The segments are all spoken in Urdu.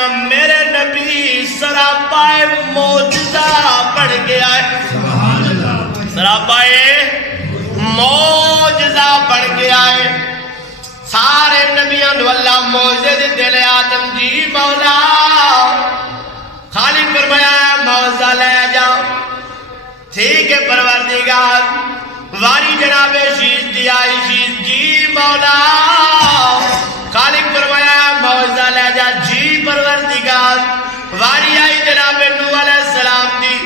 دیا میرے نبی سراپائے موجزہ بڑھ گیا ہے، سراپائے موجزہ بڑھ گیا ہے. سارے نبیوں نے اللہ موجزے دے دل آدم جی مولا خالق فرمایا موجزہ لے جاؤ. ٹھیک ہے پروردگار. واری جناب شیش دیا شیش جی مولا خالق فرمایا موجزہ لے جا جی پروردگار. واری آئی جناب نوح علیہ السلام دی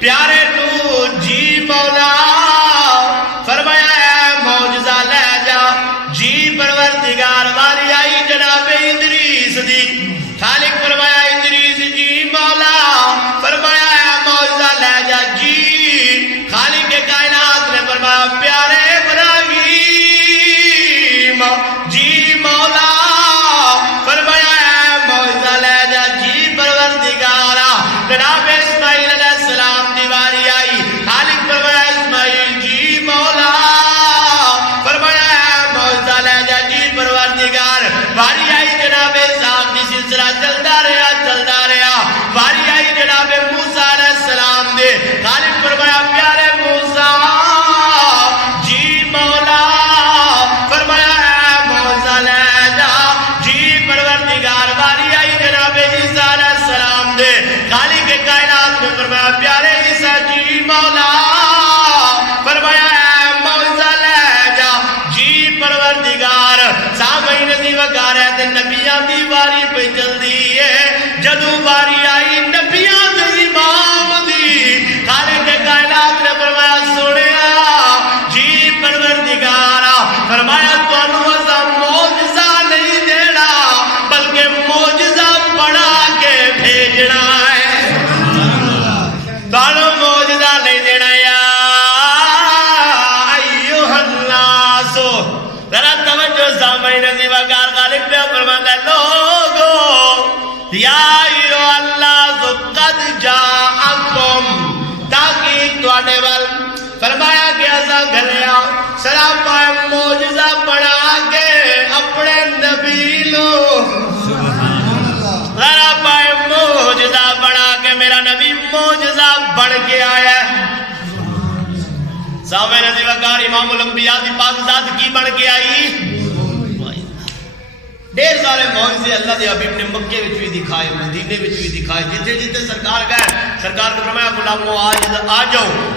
پیارے نوح جی مولا فرمایا موجزہ لے جا جی پروردگار. واری آئی جناب ادریس دی خالق فرمایا ادریس جی مولا فرمایا موجزہ لے جا جی. خالق کائنات نے فرمایا پیارے ابراہیم جی مولا فرمایا موجزہ لے جا جی پروردگارا. جناب اسماعیل علیہ السلام دی واری آئی خالق فرمایا اسماعیل جی مولا فرمایا موجزہ لے جا جی پروردگار. واری آئی جناب اسحاق دی سلسلہ چلتا رہا. واری آئی جناب موسیٰ علیہ السلام دے خالق فرمایا پیارے موسیٰ جی مولا فرمایا موجزہ لے جا جی پروردگار. واری آئی جناب عیسیٰ علیہ السلام دے خالق کائنات میں فرمایا پیارے عیسیٰ جی مولا فرمایا موجزہ لے جا جی پروردگار. سامعین دی وگارہ تے نبیاں دی واری پہ جلدی ہے. جدو واری آئی نبیاں دی امام دی خالق کائنات نے فرمایا سنیا جی پروردگارا فرمایا تانوں اساں معجزہ نہیں دینا بلکہ معجزہ بڑھا کے بھیجنا ہے. تانوں معجزہ نہیں دینا یا ایھا الناس. ذرا توجہ سامعین دی وگار خالق نے فرمایا لوگو یا ایھا الناس قد جاءکم تاکہ تواڈے ول فرمایا کہ ایسا گھریا سراپائے موجزہ بڑھا کے اپنے نبی لو سراپائے موجزہ بڑھا کے میرا نبی موجزہ بڑھ کے آیا ہے. سامعین دی وقار امام الانبیاء دی پاک ذات کی بڑھ کے آئی. ڈیر سارے معجزے اللہ دے حبیب نے مکے وچ بھی دکھائے مدینے وچ بھی دکھائے. جتھے جتھے سرکار گئے سرکار نے فرمایا غلامو آج آ جاؤ